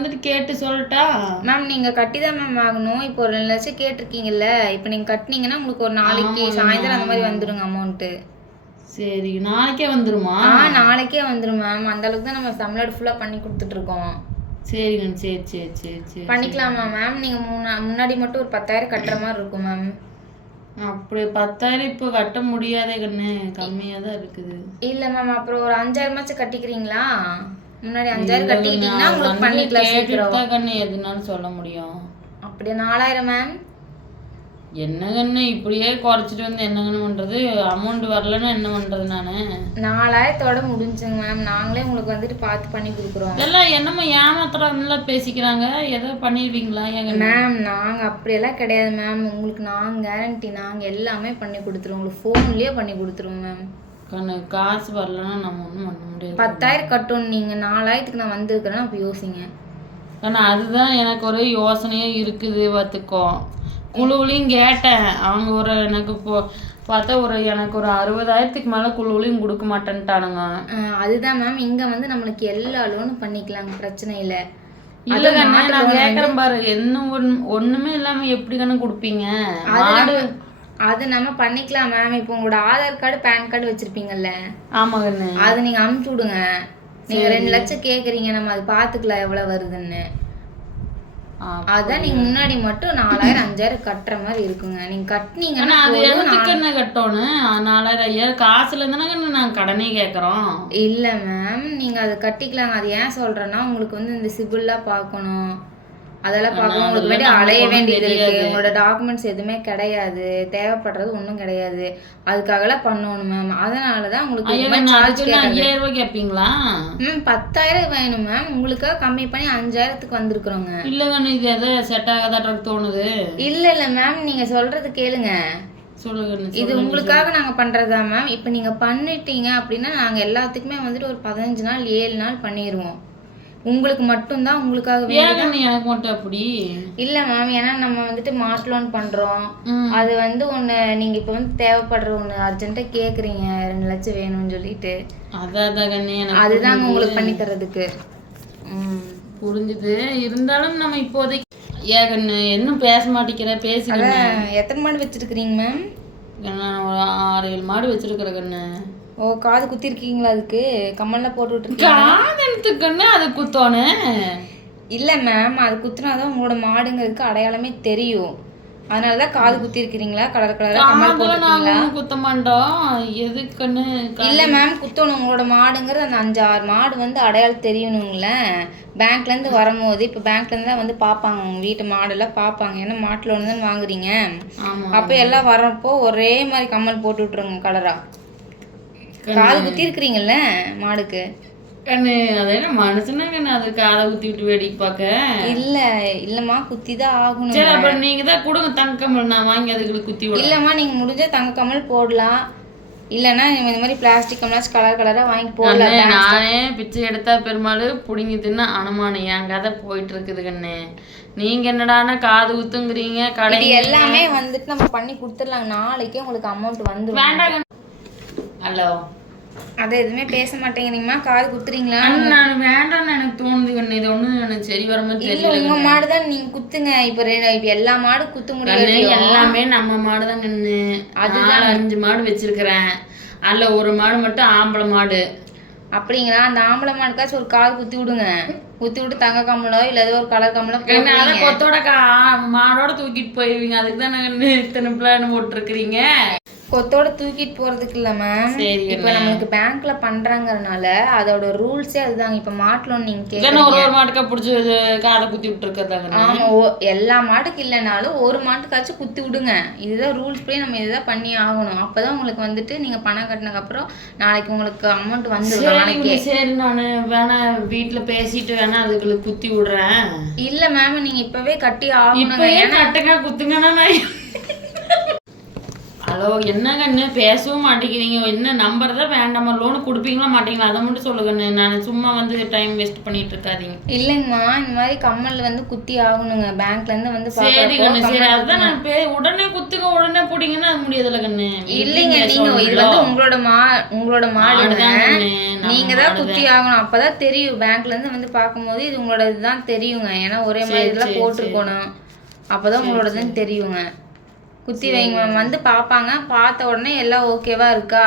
வந்துட்டு கேட்டு சொல்லட்டா? மேம் நீங்கள் கட்டி தான் மேம் ஆகணும். இப்போ ஒரு 2 லட்சம் கேட்டிருக்கீங்கல்ல, இப்போ நீங்கள் கட்டினீங்கன்னா உங்களுக்கு ஒரு நாளைக்கு சாயந்தரம் அந்த மாதிரி வந்துடுங்க அமௌண்ட்டு. சரி, நாளைக்கே வந்துருமா? நாளைக்கே வந்துடும் மேம். அந்த அளவுக்கு தான் நம்ம தமிழ்நாடு ஃபுல்லாக பண்ணி கொடுத்துட்ருக்கோம். சரிங்க, சரி சரி சரி சரி பண்ணிக்கலாமா மேம்? நீங்கள் முன்னாடி மட்டும் ஒரு 10,000 கட்டுற மாதிரி இருக்கும் மேம். அப்படி 10,000 இப்போ கட்ட முடியாதே கண்ணு, கம்மியாக தான் இருக்குது. இல்லை மேம், அப்புறம் ஒரு 5,000 கட்டிக்கிறீங்களா? முன்னாடி 5,000 கட்டிக்கிட்டீங்கன்னா உங்களுக்கு பண்ணிக்கலாம் சீக்கிரம். கண்ணு எதுனாலும் சொல்ல முடியும். அப்படியே 4,000 மேம். என்ன கண்ணு இப்படியே குறைச்சிட்டு வந்து என்ன கண்ணு பண்ணுறது? அமௌண்ட் வரலன்னா என்ன பண்ணுறது? நான் 4,000த்தோட முடிஞ்சுங்க மேம். நாங்களே உங்களுக்கு வந்துட்டு பார்த்து பண்ணி கொடுக்குறோம். இதெல்லாம் என்னம்மா ஏமாத்துறாங்கலாம் பேசிக்கிறாங்க, ஏதோ பண்ணிடுவீங்களா? ஏங்க மேம் நாங்கள் அப்படியெல்லாம் கிடையாது மேம். உங்களுக்கு நாங்கள் கேரண்டி, நாங்கள் எல்லாமே பண்ணி கொடுத்துருவோம். உங்களுக்கு ஃபோன்லேயே பண்ணி கொடுத்துருவோம் மேம். கண்ணு காசு வரலன்னா நம்ம ஒன்றும் பண்ண முடியாது. 10,000 கட்டணும். நீங்கள் 4,000க்கு நான் வந்திருக்கிறேன்னா அப்போ யோசிங்க கண்ணு. அதுதான் எனக்கு ஒரு யோசனையே இருக்குது. பார்த்துக்கோ, குழுவிலையும் கேட்டேன். அவங்க எனக்கு பார்த்தா எனக்கு ஒரு 60,000க்கு மேலே குழுவிலையும் கொடுக்க மாட்டேன்ட்டானுங்க. அதுதான் மேம், இங்கே வந்து நம்மளுக்கு எல்லா லோனும் பண்ணிக்கலாங்க, பிரச்சனை இல்லை. இல்லை கண்ணு, நான் கேட்குறேன் பாரு, என்ன ஒன்றுமே இல்லாமல் எப்படி கண்ணு கொடுப்பீங்க? அது நம்ம பண்ணிக்கலாம் மேம். இப்போ உங்களோட ஆதார் கார்டு பேன் கார்டு வச்சிருப்பீங்கல்ல? ஆமாம் கண்ணு, அது நீங்கள் அனுப்பிச்சி விடுங்க. நீங்கள் 2 லட்சம் கேட்குறீங்க, நம்ம அது பார்த்துக்கலாம் எவ்வளோ வருதுன்னு. அதான் நீங்கள் முன்னாடி மட்டும் 4,000 5,000 கட்டுற மாதிரி இருக்குங்க. நீங்கள் கட்டினீங்கன்னா அது எனக்கு என்ன கட்டணும்? 4,000 5,000 காசுல இருந்தானே நாங்கள் கடனே கேட்குறோம். இல்லை மேம், நீங்கள் அதை கட்டிக்கலாங்க. அது ஏன் சொல்கிறேன்னா, உங்களுக்கு வந்து இந்த சிபில்லாம் பார்க்கணும், அதெல்லாம் பார்க்கணும். உங்களுக்கு வேண்டி அலைய வேண்டியது இருக்கு. உங்களோட டாக்குமெண்ட்ஸ் எதுவுமே கிடையாது, தேவைப்படுறது ஒன்றும் கிடையாது. அதுக்காகலாம் பண்ணணும் மேம். அதனால தான் உங்களுக்கு 5,000 கேட்பீங்களா? 10,000 வேணும் மேம். உங்களுக்காக கம்மி பண்ணி 5,000க்கு வந்திருக்கிறோங்க. இல்லை கண்ணு, இது எதை செட் ஆகாதாட்டு தோணுது. இல்லை இல்லை மேம், நீங்கள் சொல்கிறது கேளுங்க. சொல்லுங்க. இது உங்களுக்காக நாங்கள் பண்ணுறதா மேம். இப்போ நீங்கள் பண்ணிட்டீங்க அப்படின்னா நாங்கள் எல்லாத்துக்குமே வந்துட்டு ஒரு 15 நாள் 7 நாள் பண்ணிடுவோம். உங்களுக்கு மட்டும்தான் உங்களுக்காக எனக்கு மட்டும் அப்படி இல்லை மேம். ஏன்னா நம்ம வந்துட்டு மாட்டு லோன் பண்ணுறோம். அது வந்து ஒன்று நீங்கள் இப்போ வந்து தேவைப்படுற ஒன்று அர்ஜென்ட்டாக கேட்குறீங்க, 2 லட்சம் வேணும்னு சொல்லிட்டு. அதுதாங்க உங்களுக்கு பண்ணி தர்றதுக்கு. புரிஞ்சுது. இருந்தாலும் நம்ம இப்போதைக்கு ஏகண்ணு இன்னும் பேச மாட்டேங்கிற. பேசுகிறேன். எத்தனை மாடு வச்சுருக்கிறீங்க மேம்? நான் ஒரு 6-7 மாடு வச்சுருக்கிறேன் கண்ணு. ஓ, காது குத்திருக்கீங்களா? அதுக்கு கம்மல்லாம் போட்டு விட்டுருக்கீங்க? காது எடுத்துக்கண்ணு, அது குத்தோன்னு இல்லை மேம், அது குத்துனாதான் உங்களோட மாடுங்கிறதுக்கு அடையாளமே தெரியும். அதனால தான் காது குத்திருக்கிறீங்களா? கலர் கலராக கம்மல் போட்டுருக்கீங்களா? குத்த மாட்டோம். எதுக்குன்னு இல்லை மேம், குத்தணும். உங்களோட மாடுங்கிறது அந்த 5-6 மாடு வந்து அடையாளம் தெரியணுங்களே. பேங்க்லேருந்து வரும்போது, இப்போ பேங்க்லேருந்து தான் வந்து பார்ப்பாங்க, உங்கள் வீட்டு மாடெல்லாம் பார்ப்பாங்க. ஏன்னா மாட்டில் ஒன்று தான் வாங்குறீங்க. அப்போ எல்லாம் வரப்போ ஒரே மாதிரி கம்மல் போட்டு விட்ருங்க கலராக. காது குத்தி இருக்கிறீங்கல்ல மாடுக்கு கண்ணு. அது என்ன மனுஷனா கண்ணு, அது காதை குத்தி விட்டு வேடிக்கை பார்க்க? இல்லம்மா, குத்தி தான் ஆகணும். சரி, அப்புறம் நீங்க தான் கொடுங்க தங்க கம்மல், நான் வாங்கி அதுக்கு குத்தி விட. இல்லம்மா, நீங்க முடிஞ்ச தங்க கம்மல் போடலாம். இல்லைன்னா இந்த மாதிரி பிளாஸ்டிக் கம்மல் கலர் கலராக வாங்கி போடலாம். நானே பிச்சை எடுத்தா பெருமாள் பிடிங்கி தின்னு அனுமானம் என் கதை போயிட்டு இருக்குது கண்ணு. நீங்க என்னடானா காது குத்துங்கிறீங்க. கடை எல்லாமே வந்துட்டு நம்ம பண்ணி கொடுத்துடலாம். நாளைக்கே உங்களுக்கு அமௌண்ட் வந்து வேண்டாம். ஹலோ, அதை எதுவுமே பேச மாட்டேங்கிறீங்கம்மா. காது குத்துறீங்களா? நான் வேண்டாம்னு எனக்கு தோணுது கண்ணு. இது ஒண்ணு எனக்கு சரி வர மாதிரி தெரியல. உங்க மாடு தான் நீங்க குத்துங்க. இப்ப எல்லா மாடு குத்த முடியாது. எல்லாமே நம்ம மாடு தான் கண்ணு. அதுதான் 5 மாடு வச்சிருக்கிறேன். அதுல ஒரு மாடு மட்டும் ஆம்பளை மாடு. அப்படிங்களா? அந்த ஆம்பளை மாடுக்காச்சும் ஒரு காது குத்தி விடுங்க. குத்தி விட்டு தங்க கம்மலோ இல்ல ஏதோ ஒரு கலர் கம்மலோ அதை கொத்தோட மாடோட தூக்கிட்டு போயிருவீங்க. அதுக்கு தான் நாங்க இத்தனை பிளான் போட்டுருக்கிறீங்க. கொத்தோட தூக்கிட்டு போறதுக்கு இல்ல மேம். இப்ப நம்மளுக்கு பேங்க்ல பண்றாங்கறனால அதோட ரூல்ஸே அதுதாங்க. இப்ப மாட்டு லோன் நீங்க கேக்குறீங்க, ஒரு மாட்டுக்கு புடிச்சு காதை குத்தி விட்டு இருக்கறதாங்க. ஆமா, எல்லா மாட்டுக்கு இல்லனாலும் ஒரு மாட்டுக்காச்சும் குத்தி விடுங்க. இதுதான் ரூல்ஸ் படி நம்ம இதுதான் பண்ணி ஆகணும். அப்பதான் உங்களுக்கு வந்துட்டு நீங்க பணம் கட்டினதுக்கு அப்புறம் நாளைக்கு உங்களுக்கு அமௌண்ட் வந்துடும் நாளைக்கே. சரி, நான் வேணா வீட்டுல பேசிட்டு வேணா அதுக்கு குத்தி விடுறேன். இல்ல மேம், நீங்க இப்பவே கட்டி ஆகணும். கட்டுங்க குத்துங்கன்னா. ஹலோ ஹலோ என்னங்க இன்னும் பேசவும் மாட்டேங்கிறீங்க, என்ன நம்பர் தான் வேண்டாமா, லோனு கொடுப்பீங்களா மாட்டீங்களா அதை மட்டும் சொல்லுங்கண்ணே. நான் சும்மா வந்து டைம் வேஸ்ட் பண்ணிட்டு இருக்காதீங்க. இல்லைங்கம்மா, இந்த மாதிரி கம்மல் வந்து குத்தி ஆகணுங்க, பேங்க்ல இருந்து வந்து சரி கண்ணு, சரி பார்க்கறப்போ அதுதான் நான் உடனே குத்துங்க உடனே பிடிங்கன்னா அது முடியாதுல்ல கண்ணு. இல்லைங்க, நீங்க இது வந்து உங்களோட மாடுங்க, நீங்க தான் குத்தி ஆகணும். அப்பதான் தெரியும், பேங்க்ல இருந்து வந்து பார்க்கும்போது இது உங்களோட இதுதான் தெரியுங்க. ஏன்னா ஒரே மாதிரி இதெல்லாம் போட்டிருக்கணும், அப்பதான் உங்களோடதுன்னு தெரியுங்க. குத்தி வைங்க வந்து பார்ப்பாங்க, பார்த்த உடனே எல்லாம் ஓகேவா இருக்கா